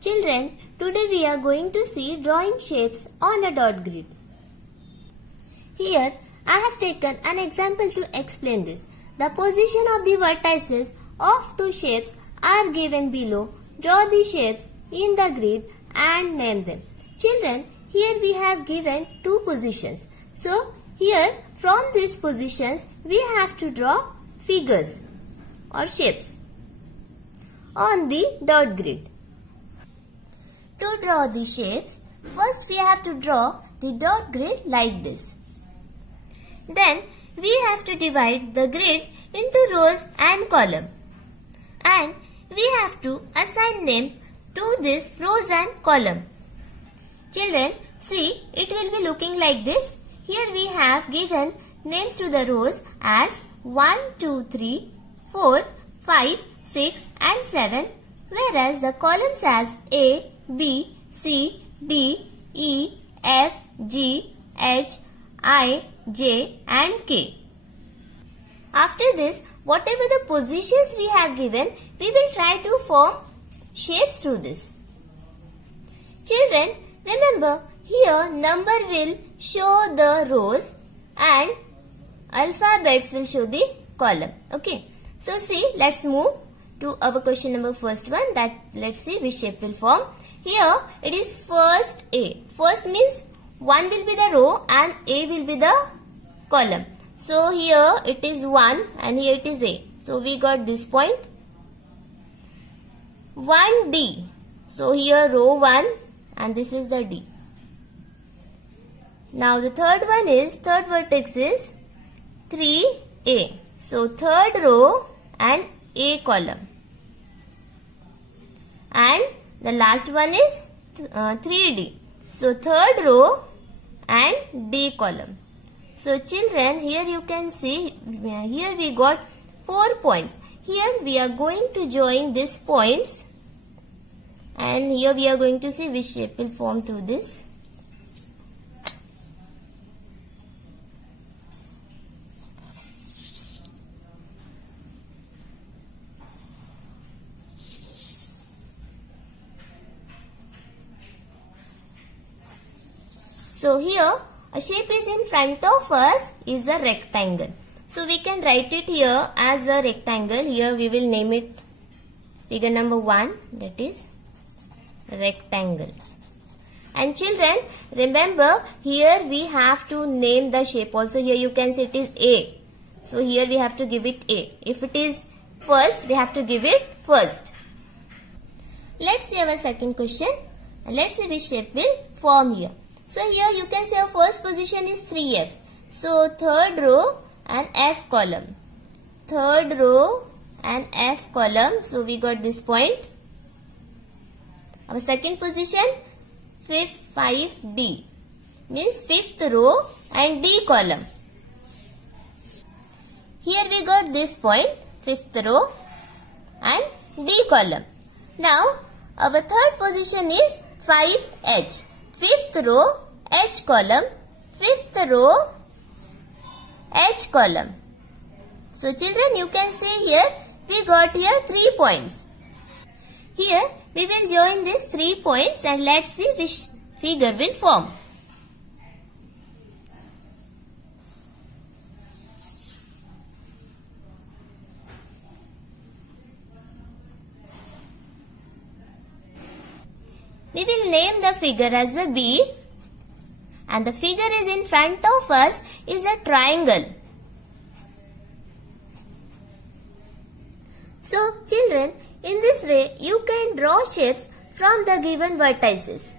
Children, today we are going to see drawing shapes on a dot grid. Here, I have taken an example to explain this. The position of the vertices of two shapes are given below. Draw the shapes in the grid and name them. Children, here we have given two positions. So, here from these positions, we have to draw figures or shapes on the dot grid. To draw the shapes, first we have to draw the dot grid like this. Then we have to divide the grid into rows and column. And we have to assign names to these rows and column. Children, see, it will be looking like this. Here we have given names to the rows as 1, 2, 3, 4, 5, 6 and 7, whereas the columns as A, B, C, D, E, F, G, H, I, J and K. After this, whatever the positions we have given, we will try to form shapes through this. Children, remember here number will show the rows and alphabets will show the column. Okay. So see, let's move to our question number first one, that let's see which shape will form. Here it is first A. First means 1 will be the row and A will be the column. So here it is 1 and here it is A. So we got this point. 1D. So here row 1 and this is the D. Now the third vertex is 3A. So third row and A column. And the last one is 3D. So third row and D column. So children, here you can see, here we got 4 points. Here we are going to join these points. And here we are going to see which shape will form through this. So here a shape is in front of us is a rectangle. So we can write it here as a rectangle. Here we will name it figure number 1, that is rectangle. And children, remember here we have to name the shape also. Here you can see it is A. So here we have to give it A. If it is first, we have to give it first. Let's see our second question. Let's see which shape will form here. So here you can see our first position is 3F. So third row and F column. Third row and F column. So we got this point. Our second position 5D means fifth row and D column. Here we got this point, fifth row and D column. Now our third position is 5H. Fifth row, H column, fifth row, H column. So children, you can see here, we got here 3 points. Here, we will join these 3 points and let's see which figure will form. We will name the figure as a B and the figure is in front of us is a triangle. So children, in this way you can draw shapes from the given vertices.